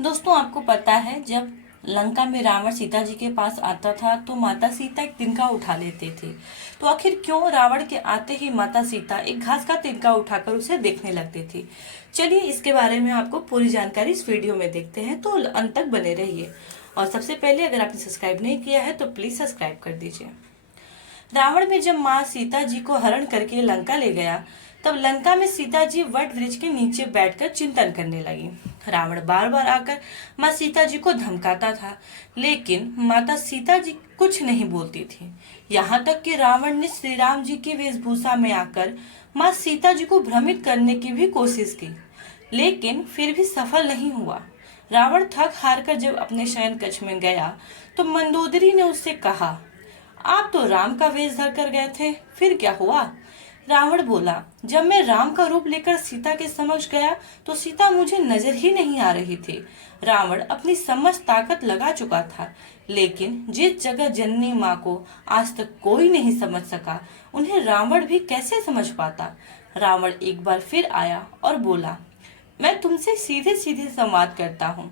दोस्तों, आपको पता है जब लंका में रावण सीता जी के पास आता था तो माता सीता एक तिनका उठा लेते थे। तो आखिर क्यों रावण के आते ही माता सीता एक घास का तिनका उठाकर उसे देखने लगती थी। चलिए इसके बारे में आपको पूरी जानकारी इस वीडियो में देखते हैं, तो अंत तक बने रहिए। और सबसे पहले अगर आपने सब्सक्राइब नहीं किया है तो प्लीज सब्सक्राइब कर दीजिए। रावण में जब माँ सीता जी को हरण करके लंका ले गया, तब लंका में सीता जी वट वृक्ष के नीचे बैठकर चिंतन करने लगी। रावण बार बार आकर माँ सीता जी को धमकाता था, लेकिन माता सीता जी कुछ नहीं बोलती थी। यहाँ तक कि रावण ने श्री राम जी की वेशभूषा में आकर माँ सीता जी को भ्रमित करने की भी कोशिश की, लेकिन फिर भी सफल नहीं हुआ। रावण थक हार कर जब अपने शयन कक्ष में गया तो मंदोदरी ने उससे कहा, आप तो राम का वेश धर कर गए थे, फिर क्या हुआ? रावण बोला, जब मैं राम का रूप लेकर सीता के समक्ष गया तो सीता मुझे नजर ही नहीं आ रही थी। रावण अपनी समस्त ताकत लगा चुका था, लेकिन जिस जगह जननी माँ को आज तक कोई नहीं समझ सका, उन्हें रावण भी कैसे समझ पाता। रावण एक बार फिर आया और बोला, मैं तुमसे सीधे सीधे संवाद करता हूँ,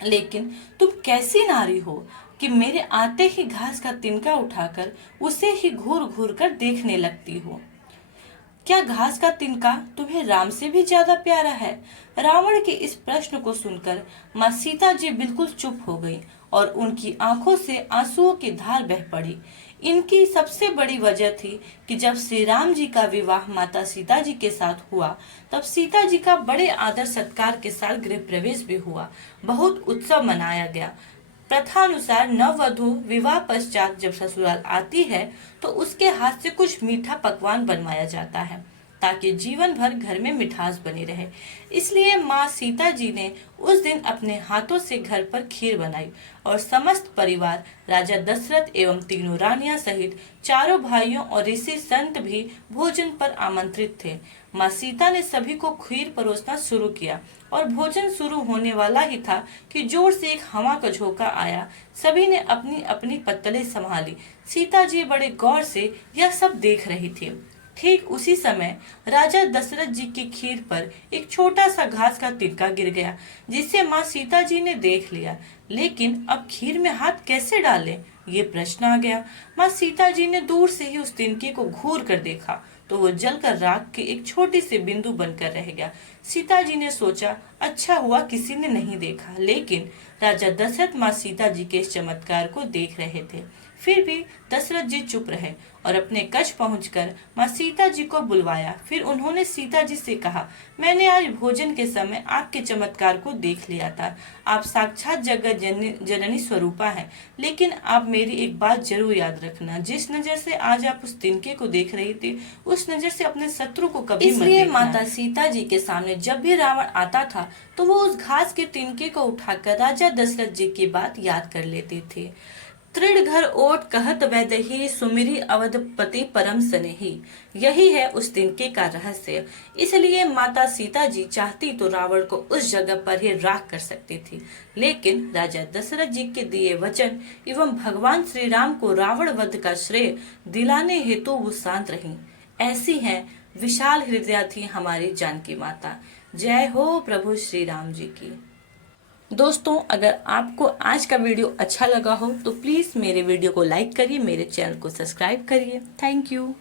लेकिन तुम कैसी नारी हो कि मेरे आते ही घास का तिनका उठाकर उसे ही घूर घूर कर देखने लगती हो। क्या घास का तिनका तुम्हें राम से भी ज्यादा प्यारा है? रावण के इस प्रश्न को सुनकर माँ सीता जी बिल्कुल चुप हो गई और उनकी आंखों से आंसुओं की धार बह पड़ी। इनकी सबसे बड़ी वजह थी कि जब श्री राम जी का विवाह माता सीता जी के साथ हुआ, तब सीता जी का बड़े आदर सत्कार के साथ गृह प्रवेश भी हुआ। बहुत उत्सव मनाया गया। प्रथानुसार नववधु विवाह पश्चात जब ससुराल आती है तो उसके हाथ से कुछ मीठा पकवान बनवाया जाता है, ताकि जीवन भर घर में मिठास बनी रहे। इसलिए माँ सीता जी ने उस दिन अपने हाथों से घर पर खीर बनाई और समस्त परिवार, राजा दशरथ एवं तीनों रानियां सहित चारों भाइयों और ऋषि संत भी भोजन पर आमंत्रित थे। माँ सीता ने सभी को खीर परोसना शुरू किया और भोजन शुरू होने वाला ही था कि जोर से एक हवा का झोंका आया। सभी ने अपनी अपनी पत्तलें संभाली। सीता जी बड़े गौर से यह सब देख रही थी। ठीक उसी समय राजा दशरथ जी की खीर पर एक छोटा सा घास का तिनका गिर गया, जिसे माँ सीता जी ने देख लिया, लेकिन अब खीर में हाथ कैसे डालें, ये प्रश्न आ गया। माँ सीता जी ने दूर से ही उस तिनके को घूर कर देखा तो वो जलकर राख की एक छोटी सी बिंदु बनकर रह गया। सीता जी ने सोचा, अच्छा हुआ किसी ने नहीं देखा, लेकिन राजा दशरथ माँ सीता जी के इस चमत्कार को देख रहे थे। फिर भी दशरथ जी चुप रहे और अपने कक्ष पहुंचकर माँ सीता जी को बुलवाया। फिर उन्होंने सीता जी से कहा, मैंने आज भोजन के समय आपके चमत्कार को देख लिया था। आप साक्षात जगत जननी स्वरूपा है, लेकिन आप मेरी एक बात जरूर याद रखना, जिस नजर से आज आप उस तिनके को देख रही थी, उस नजर से अपने शत्रु को कभी मत देखना। इसलिए माता सीता जी के सामने जब भी रावण आता था तो वो उस घास के तिनके को उठाकर राजा दशरथ जी की बात याद कर लेते थे। तृण घर ओट कहत वैदही सुमिरी अवधपति परम स्नेही, यही है उस तिनके का रहस्य। इसलिए माता सीता जी चाहती तो रावण को उस जगह पर ही राख कर सकती थी, लेकिन राजा दशरथ जी के दिए वचन एवं भगवान श्री राम को रावण वध का श्रेय दिलाने हेतु वो शांत रही। ऐसी है विशाल हृदय थी हमारी जानकी माता। जय हो प्रभु श्री राम जी की। दोस्तों, अगर आपको आज का वीडियो अच्छा लगा हो तो प्लीज़ मेरे वीडियो को लाइक करिए, मेरे चैनल को सब्सक्राइब करिए। Thank you.